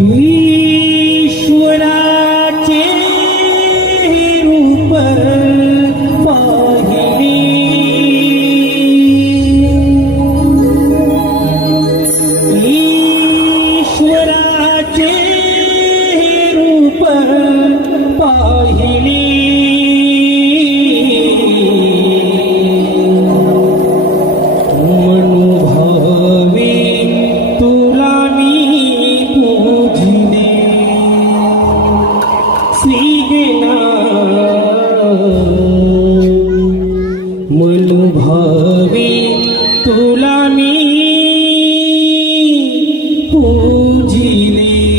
ईश्वराचे रूप पाहिले. ईश्वराचे মূলভাবে তুলামি পুজিলে